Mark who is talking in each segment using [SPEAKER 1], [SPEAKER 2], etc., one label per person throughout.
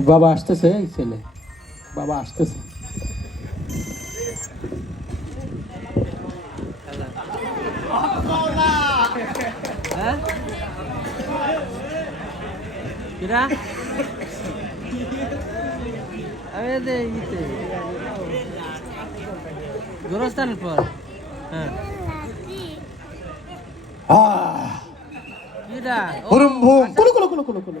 [SPEAKER 1] বাবা আসতেছে এই ছেলে। বাবা আসতেছে।
[SPEAKER 2] হ্যাঁ? গোরস্থানের পর। হ্যাঁ।
[SPEAKER 1] কুলু কুলু কুলু কুলু কুলু।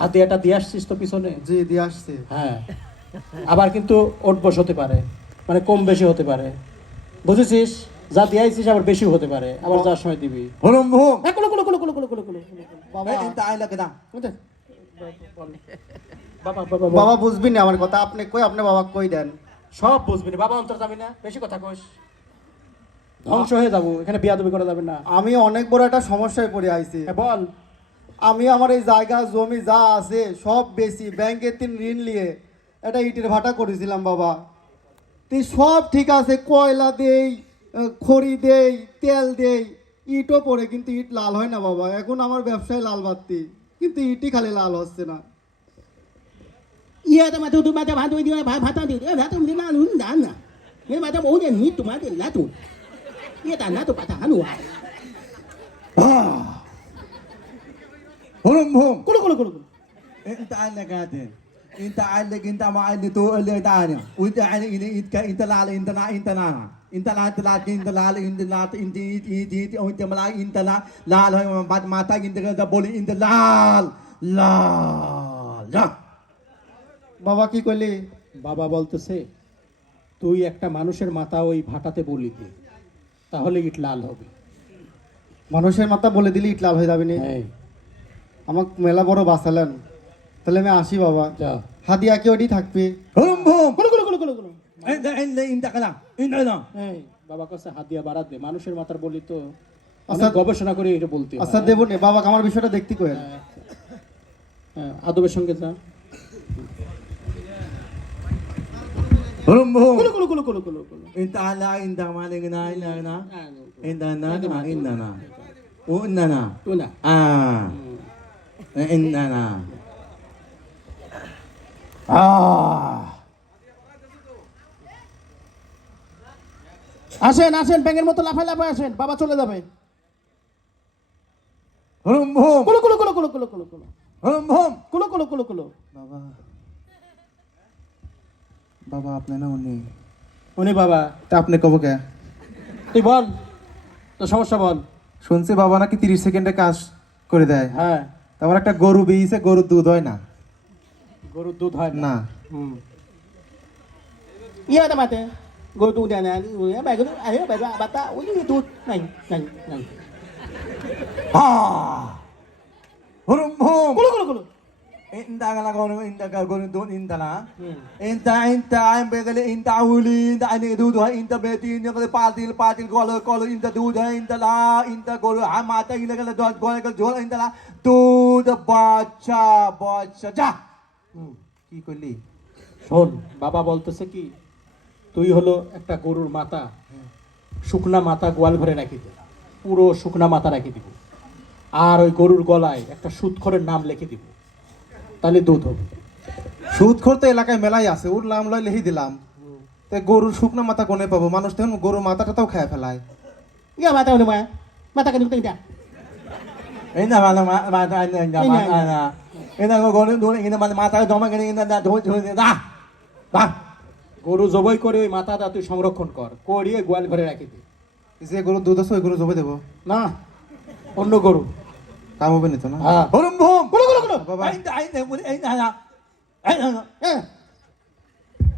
[SPEAKER 1] হাতে এটা দিয়ে আসছিস তো পিছনে?
[SPEAKER 3] জি দিয়ে আসছি।
[SPEAKER 1] হ্যাঁ। আবার কিন্তু ওটবস হতে পারে মানে কম বেশি হতে পারে। বুঝেছিস? যা দিয়ে আইছিস আবার বেশি হতে পারে আবার যার সময় দিবি।
[SPEAKER 4] ভরম ভরম
[SPEAKER 1] হ্যাঁ কোলো কোলো কোলো কোলো কোলো কোলো কোলো।
[SPEAKER 3] বাবা।
[SPEAKER 4] এটা আই লাগে না
[SPEAKER 1] বাবা
[SPEAKER 3] বুঝবি না আমার কথা। আপনি কই আপনি বাবা কই দেন?
[SPEAKER 1] সব বুঝবি না। বাবা অন্তর যাবি না। বেশি কথা কইস। ধ্বংস হয়ে যাব। এখানে বিয়া করা যাবে না।
[SPEAKER 3] আমি অনেক বড় একটা সমস্যায় পড়ে আইছি।
[SPEAKER 1] হ্যাঁ, বল।
[SPEAKER 3] আমি আমার এই জায়গা জমি যা আছে সব বেশি ব্যাংকে তিন ঋণ নিয়ে। এটা ইটের ভাটা করেছিলাম বাবা। তুই সব ঠিক আছে কয়লা দেই খড়ি দেই তেল দেই ইটও পড়ে কিন্তু ইট লাল হয় না বাবা। এখন আমার ব্যবসায় লাল বাড়তি কিন্তু ইটই খালি লাল হচ্ছে না।
[SPEAKER 5] ইয়ে তো মাথা তুই ভাত দিয়ে ভাত ভাত দিয়ে ভাত দিয়ে না নুন দান না। এ মাথা বউ নি তোমাদের লাতু ইয়ে দান না তো
[SPEAKER 4] পাতা হালুয়া।
[SPEAKER 1] আহ। هم هم كله
[SPEAKER 4] كله كله انت عينك هاتين انت عينك انت ما عيني تو اللي تعاني وانت عيني انت انت لعل انت نع انت نع انت لعل تلعب انت لعل انت لعل انت ايت ايت ايت او انت ملع انت لعل لعل بعد ما تاك انت كده بولي انت لعل لعل
[SPEAKER 3] বাবা কি করলি
[SPEAKER 1] বাবা বলতেছে তুই একটা মানুষের মাথা ওই ভাটাতে বলি দে তাহলে ইট লাল হবে
[SPEAKER 3] মানুষের মাথা বলে দিলে ইট লাল হয়ে যাবে না আমাকে মেলা বড় বাঁচালেন তাহলে আমি আসি বাবা। হাদিয়া কি ওটি থাকবি?
[SPEAKER 1] বাবা কাছে হাদিয়া বাড়াত মানুষের মাথার বলি তো। গবেষণা করে এটা বলতে
[SPEAKER 3] আচ্ছা দেবো নে বাবা আমার বিষয়টা দেখতে কয়েন
[SPEAKER 1] হ্যাঁ, আচ্ছা। হ্যাঁ, আদবের সঙ্গে যা।
[SPEAKER 4] না ইন্দানা হ্যাঁ, ইন্দানা
[SPEAKER 1] তুই না
[SPEAKER 4] Ah.
[SPEAKER 1] আসেন আসেন ব্যাঙের মতো লাফায় লাফায় আসেন। বাবা চলে যাবে।
[SPEAKER 4] Hurum bhum.
[SPEAKER 1] কুলো কুলো কুলো কুলো কুলো কুলো কুলো।
[SPEAKER 4] Hurum bhum.
[SPEAKER 1] কুলো কুলো কুলো কুলো।
[SPEAKER 3] বাবা। বাবা আপনি না উনি।
[SPEAKER 1] উনি বাবা
[SPEAKER 3] তা আপনি কব কে?
[SPEAKER 1] তুই বল। তো সমস্যা বল।
[SPEAKER 3] শুনছি বাবা নাকি তিরিশ সেকেন্ডে কাজ করে দেয়।
[SPEAKER 1] হ্যাঁ।
[SPEAKER 3] তারপর একটা গরু বেরিয়েছে গরুর দুধ হয় না।
[SPEAKER 1] গরুর দুধ হয় না? হুম।
[SPEAKER 5] ইয়া মাতে গরু দুধ দেয় না আরে বাতা ওই দুধ নাই নাই নাই।
[SPEAKER 4] হা! হুরুম হুম।
[SPEAKER 1] কুলু কুলু কুলু ఇంత
[SPEAKER 4] గలగోను ఇంత గలగోను దూన్ ఇంతలా ఇంత ఇంత ఆయన బేగలి ఇంత ఊలి ఇంత ఆయన దూదు ఇంత బేతి ఇంత పాతిల్ పాతిల్ గోలు గోలు ఇంత దూద ఇంతలా ఇంత గోలు ఆ మాత ఇల గల దోల్ గోల గల జోల ఇంతలా దూద বাচ্চা বাচ্চা যা কি করলি
[SPEAKER 1] শোন বাবা বলতেছে কি তুই হলো একটা গরুর মাথা শুকনা মাথা গোয়াল ঘরে রাখি দে পুরো শুকনা মাথা রাখি দিব আর ওই গরুর গলায় একটা সুৎখরের নাম লিখে দিব তাহলে দুধ হবে
[SPEAKER 6] সুদখোর তো এলাকায় মেলাই আছে ওর লাম লয় লেহি দিলাম। তো গরুর শুকনো মাথা কোনে পাবো মানুষ তখন গরুর খেয়ে ফেলায়।
[SPEAKER 4] ইয়া মাথা ওনে মায়া মাথা কেন এটা
[SPEAKER 1] গরু মাথা করে ওই মাথাটা তুই সংরক্ষণ কর করিয়ে গোয়াল ঘরে রাখি
[SPEAKER 6] যে গরু দুধ আছে ওই গরু জবাই দেবো।
[SPEAKER 1] না অন্য গরু।
[SPEAKER 6] কাম হবে না তো না?
[SPEAKER 1] হ্যাঁ।
[SPEAKER 4] بابا. عند
[SPEAKER 1] عند عند هنا.
[SPEAKER 6] عند
[SPEAKER 4] هنا.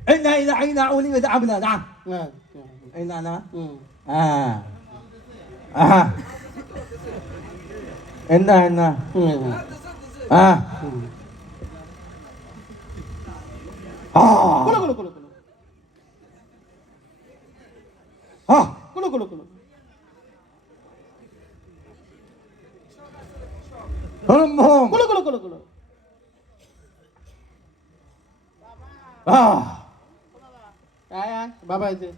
[SPEAKER 4] عند هنا عند أولي دعمنا
[SPEAKER 1] نعم.
[SPEAKER 4] إيه. عند هنا إيه. آه. آه. عند
[SPEAKER 1] هنا
[SPEAKER 4] إيه. آه.
[SPEAKER 1] آه.
[SPEAKER 4] كله كله كله آه.
[SPEAKER 1] كله
[SPEAKER 4] كله
[SPEAKER 1] كله কুলো কুলো কুলো কুলো
[SPEAKER 4] আহ।
[SPEAKER 1] আয় আয় বাবা এই যে।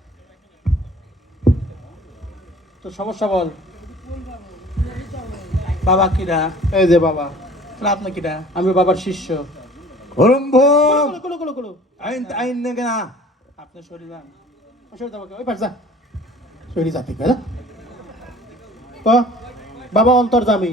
[SPEAKER 7] তোর সমস্যা বল। বাবা কিরা
[SPEAKER 1] এই যে বাবা।
[SPEAKER 7] তাহলে আপনি কিরা আমি বাবার শিষ্য।
[SPEAKER 1] কুলো কুলো কুলো
[SPEAKER 4] আইন আইন না। কেনা?
[SPEAKER 1] ওই পাশ যা। শরীর বাবা অন্তর্জামী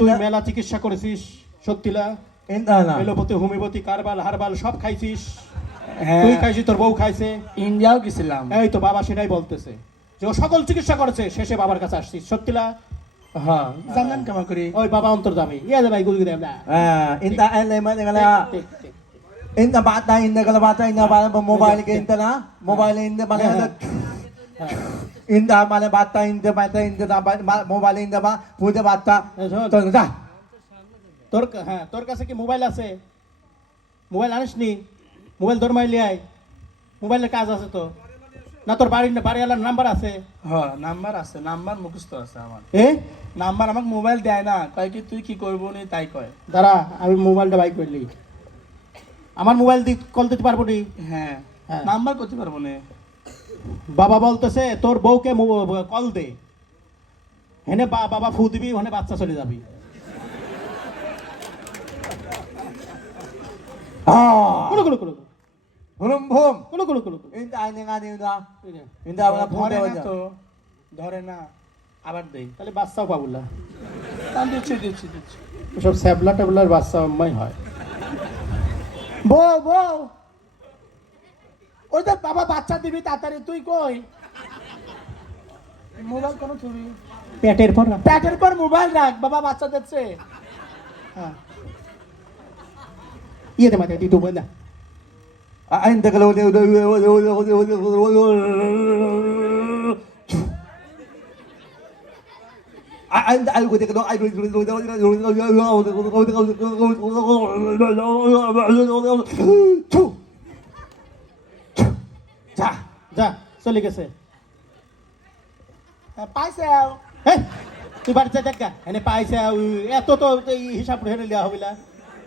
[SPEAKER 1] তুই মেলা চিকিৎসা করেছিস সত্যিলা এলোপতি কারবাল হারবাল সব খাইছিস তুই খাইছিস তোর বউ খাইছে
[SPEAKER 8] ইন্ডিয়াও গেছিলাম
[SPEAKER 1] এই তো বাবা সেটাই বলতেছে যে ও সকল চিকিৎসা করেছে শেষে বাবার কাছে আসছিস সত্যিলা
[SPEAKER 8] হ্যাঁ জানেন কেমন করি
[SPEAKER 1] ওই বাবা অন্তর্জামী ইয়া ভাই গুলি দেব না.
[SPEAKER 4] Mobile bata inda bata inda na mobile inda ba puja bata. To ja.
[SPEAKER 1] তোর হ্যাঁ তোর কাছে কি মোবাইল আছে মোবাইল আনিস নি মোবাইল তোর মাইলে আয় মোবাইলের কাজ আছে তো না তোর বাড়ির বাড়িওয়ালার নাম্বার আছে
[SPEAKER 8] হ্যাঁ নাম্বার আছে নাম্বার মুখস্থ আছে আমার
[SPEAKER 1] এ
[SPEAKER 8] নাম্বার আমাকে মোবাইল দেয় না কয় কি তুই কি করব নি তাই কয়
[SPEAKER 1] দাঁড়া আমি মোবাইলটা বাইক করলি আমার মোবাইল দিয়ে কল দিতে পারব নি
[SPEAKER 8] হ্যাঁ
[SPEAKER 1] হ্যাঁ।
[SPEAKER 8] নাম্বার করতে পারব না
[SPEAKER 1] বাবা বলতেছে তোর বউকে কল দে। হেনে বাবা ফু দিবি ওখানে বাচ্চা চলে যাবি।
[SPEAKER 8] ধরে আবার
[SPEAKER 1] বাচ্চাও
[SPEAKER 8] দিচ্ছি দিচ্ছি দিচ্ছি।
[SPEAKER 1] বাচ্চা হয়।
[SPEAKER 8] বউ বউ! ওইটা তো বাবা বাচ্চা দিবি তাড়াতাড়ি তুই কই মোবাইল কোন থুবি
[SPEAKER 1] প্যাটের পর
[SPEAKER 8] প্যাটের পর মোবাইল রাখ বাবা বাচ্চা দিচ্ছে
[SPEAKER 1] হ্যাঁ ইয়ে
[SPEAKER 4] ও তুই তো বন্ধা আইন দেখলে عند القوة كده عايز يقول
[SPEAKER 1] যা চলে গেছে।
[SPEAKER 8] পাইছে
[SPEAKER 1] তুই বাড়ি যা দেখা এনে পাইছে এত তো হিসাব হেনে লিয়া হবিলা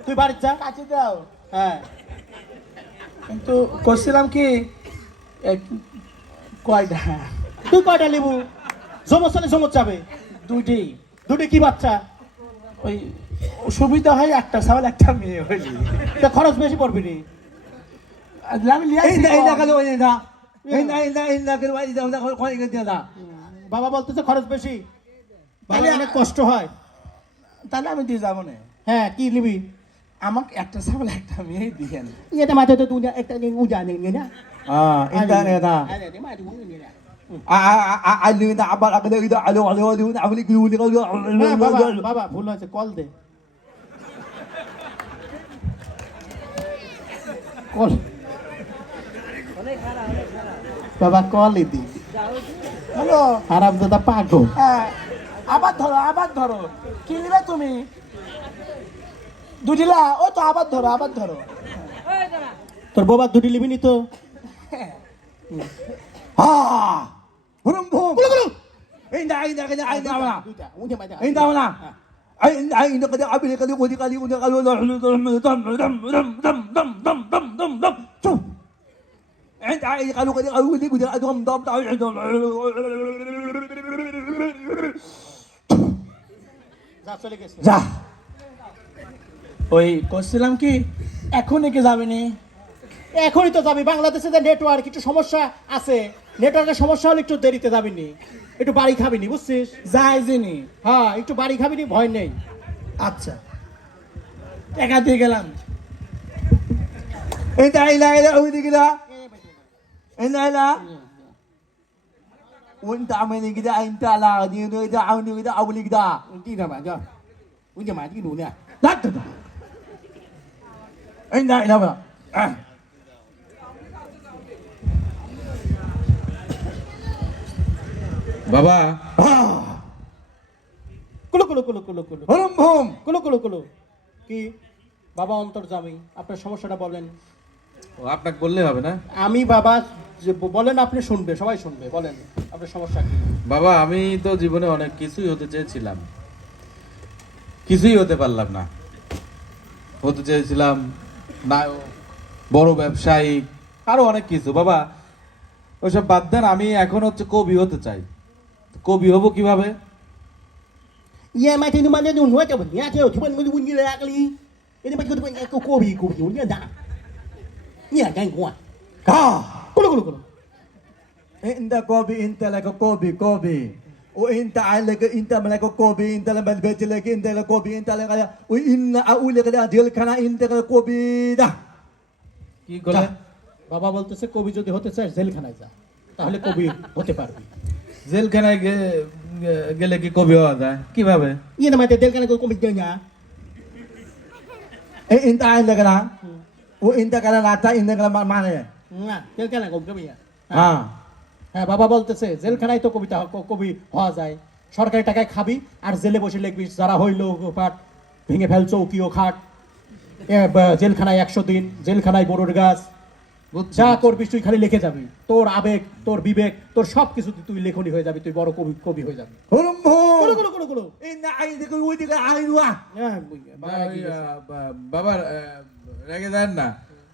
[SPEAKER 1] তুই বাড়ি যা।
[SPEAKER 8] কাছে দাও
[SPEAKER 1] হ্যাঁ।
[SPEAKER 8] কিন্তু করছিলাম কি কয়টা?
[SPEAKER 1] তুই কয়টা লিবু? জমজ সালে জমজ যাবে।
[SPEAKER 8] দুইটি।
[SPEAKER 1] দুটি কি বাচ্চা?
[SPEAKER 8] ওই সুবিধা হয় একটা সাবাল একটা মেয়ে হইলি।
[SPEAKER 1] খরচ বেশি পড়বি নি।
[SPEAKER 8] আমি
[SPEAKER 4] kalau
[SPEAKER 1] বাবা বলতেছে খরচ বেশি তাহলে অনেক কষ্ট হয়
[SPEAKER 8] তাহলে আমি দিয়ে যাব না
[SPEAKER 1] হ্যাঁ কি নিবি
[SPEAKER 8] আমাকে একটা ছাগল একটা মেয়ে দিয়েন
[SPEAKER 1] এটা মাঝে তো তুই একটা নিয়ে উজা নিয়ে
[SPEAKER 4] না হ্যাঁ এটা নেতা
[SPEAKER 1] আবার বাবা ভুল হয়েছে কল দে কল বাবা কল দি
[SPEAKER 8] হ্যালো
[SPEAKER 1] আরাম দাদা পাগো
[SPEAKER 8] হ্যাঁ আবার ধরো আবার ধরো কি নিবে তুমি দুটিলা ও তো আবার ধরো আবার ধরো
[SPEAKER 1] তোর বাবা দুটি লিবি নি তো
[SPEAKER 4] Ah. Kali kali kali kali kali kali dam dam dam dam dam dam dam dam dam dam. Chu. Inda ay kali kali kali kali kali dam dam dam.
[SPEAKER 1] যা চলে গেছে
[SPEAKER 4] যা
[SPEAKER 8] ওই করছিলাম কি এখন একে যাবে নি
[SPEAKER 1] এখনই তো যাবি বাংলাদেশে যে নেটওয়ার্ক একটু সমস্যা আছে নেটওয়ার্কের সমস্যা হলে একটু দেরিতে যাবিনি একটু বাড়ি খাবিনি বুঝছিস
[SPEAKER 8] যাই যিনি
[SPEAKER 1] হ্যাঁ একটু বাড়ি খাবিনি ভয় নেই
[SPEAKER 8] আচ্ছা টাকা দিয়ে গেলাম
[SPEAKER 4] انت الى الى اودي كده إن انالا وانت عملي كده انت لا دينو ده عوني كده اولي كده
[SPEAKER 5] انت ده ما ده وانت ما تيجي نونه
[SPEAKER 4] لا تدا انت لا ما
[SPEAKER 9] বাবা
[SPEAKER 1] কুলু কুলু কুলু কুলু কুলু
[SPEAKER 4] হুম হুম
[SPEAKER 1] কুলু কুলু কুলু কি বাবা অন্তর্জামী আপনার সমস্যাটা বলেন
[SPEAKER 9] ও আপনাকে বললে হবে না
[SPEAKER 1] আমি বাবা যে বলেন আপনি শুনবে সবাই শুনবে বলেন আপনার সমস্যা কি?
[SPEAKER 9] বাবা আমি তো জীবনে অনেক কিছুই হতে চেয়েছিলাম। কিছুই হতে পারলাম না। হতে চেয়েছিলাম নায়ক বড় ব্যবসায়ী অনেক কিছু। বাবা ওইসব বাদ দেন আমি এখন হচ্ছে কবি হতে চাই। কবি হব কীভাবে?
[SPEAKER 5] ইয়া
[SPEAKER 4] মানে
[SPEAKER 5] কবি কবি নিয়া দা গাই கொடுக்கணும்
[SPEAKER 4] இந்த கோபி இந்த லைக்க கோபி கோபி وانت عليك انت ملك كوبي انت لما البيت لك انت كوبي انت لك وان اقول لك ديالك انا انت كوبي ده
[SPEAKER 9] কি বলে
[SPEAKER 1] বাবা বলতেছে কবি যদি হতে চাস জেলখানায় যা তাহলে কবি হতে পারবি
[SPEAKER 9] জেলখানায় গেলে কি কবি হওয়া যায় কিভাবে
[SPEAKER 4] ইয়ে না মাইতে জেলখানায় কবি যায় না এই ইন্তা
[SPEAKER 5] আইন লাগা ও ইন্তা কালা রাতা ইন্তা কালা মানে না কেউ কবি হ্যাঁ।,
[SPEAKER 4] হ্যাঁ।
[SPEAKER 1] হ্যাঁ। বাবা বলতেছে জেলখানায় তো কবিতা কবি হওয়া যায়। সরকারি টাকায় খাবি আর জেলে বসে লিখবি যারা হইল পাট ভেঙে ফেল চৌকিও খাট। জেলখানায় একশো দিন জেলখানায় গরুর গাছ। যা করবি তুই খালি লিখে যাবি। তোর আবেগ তোর বিবেক তোর সব কিছু তুই লেখনি হয়ে যাবি তুই বড় কবি কবি হয়ে যাবি।
[SPEAKER 9] হ্যাঁ, বাবার রেগে যান না।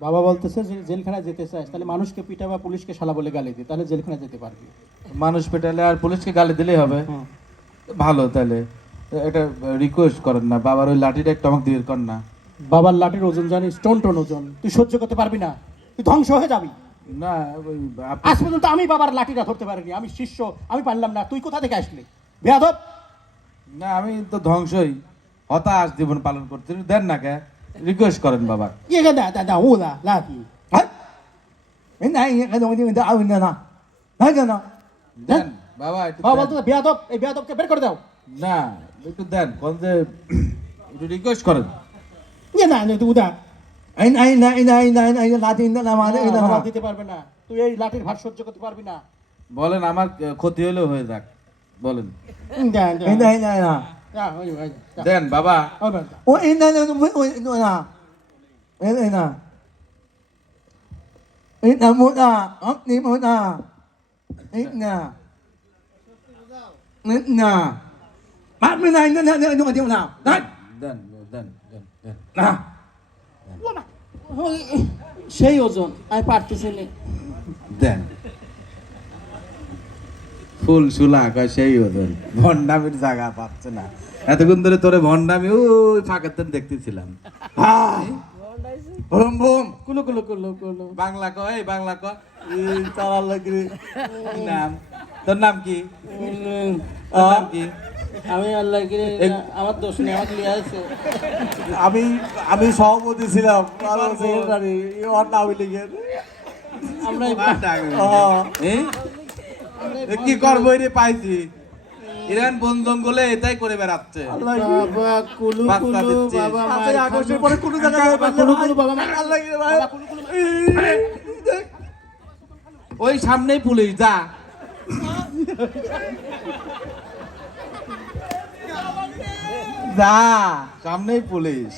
[SPEAKER 1] বাবা বলতেছে যে জেলখানায় যেতে চাস তাহলে মানুষকে পিটা বা পুলিশকে শালা বলে গালি দি তাহলে জেলখানায় যেতে পারবি।
[SPEAKER 9] মানুষ পেটালে আর পুলিশকে গালি দিলেই হবে? ভালো তাহলে। এটা রিকোয়েস্ট করেন না বাবার ওই লাঠিটা একটু আমাকে দিয়ে কর না।
[SPEAKER 1] বাবার লাঠির ওজন জানিস স্টোন টন ওজন। তুই সহ্য করতে পারবি না তুই ধ্বংস হয়ে যাবি।
[SPEAKER 9] না ওই আপনি-
[SPEAKER 1] আজ পর্যন্ত আমি বাবার লাঠিটা ধরতে পারিনি আমি শিষ্য আমি পারলাম না তুই কোথা থেকে আসলি? বেয়াদব!
[SPEAKER 9] না আমি তো ধ্বংসই হতাশ জীবন পালন করতে দেন না কে? রিকোয়েস্ট করেন বাবা।
[SPEAKER 1] ও করে
[SPEAKER 9] রিকোয়েস্ট করেন।
[SPEAKER 4] ইয়ে না তুই
[SPEAKER 1] না আইন
[SPEAKER 4] না
[SPEAKER 1] দিতে পারবে না। তুই এই লাঠির ভার সহ্য করতে পারবি না।
[SPEAKER 9] বলেন আমার ক্ষতি হলেও হয়ে যাক। বলেন।
[SPEAKER 5] Then, Baba. Uin na lang, uin
[SPEAKER 9] na. Uin
[SPEAKER 5] na. Uin na muna. Up ni
[SPEAKER 4] muna. Uin na. Uin na. Bạn mới này, nên nên nên điều nào? Đấy. Then, then, then, then. Nào. Ủa
[SPEAKER 9] mà. Hồi, xe yêu
[SPEAKER 4] dồn,
[SPEAKER 2] ai phát cái xe này.
[SPEAKER 9] Then. ফুল চুলা কয় সেই ওজন। ভন্ডামির জায়গা পাচ্ছে না। এতক্ষণ ধরে তোরে ভন্ডামি ওই
[SPEAKER 2] ফাঁকের তেন দেখতেছিলাম।
[SPEAKER 9] বাংলা কয় এই বাংলা কয়। নাম? তোর নাম কি? নাম কি?
[SPEAKER 2] আমি আমার
[SPEAKER 4] আমি আমি ছিলাম।
[SPEAKER 9] কি করব রে পাইছি? ইরান বন জঙ্গলে এটাই করে বেড়াচ্ছে।
[SPEAKER 2] বাবা কুলু কুলু বাবা
[SPEAKER 4] তাড়াতাড়ি আগস্টের পরে কোনো জায়গায়
[SPEAKER 2] কুলু কুলু বাবা মার
[SPEAKER 4] আল্লাহ
[SPEAKER 9] ওই সামনেই পুলিশ যা। যা সামনেই পুলিশ।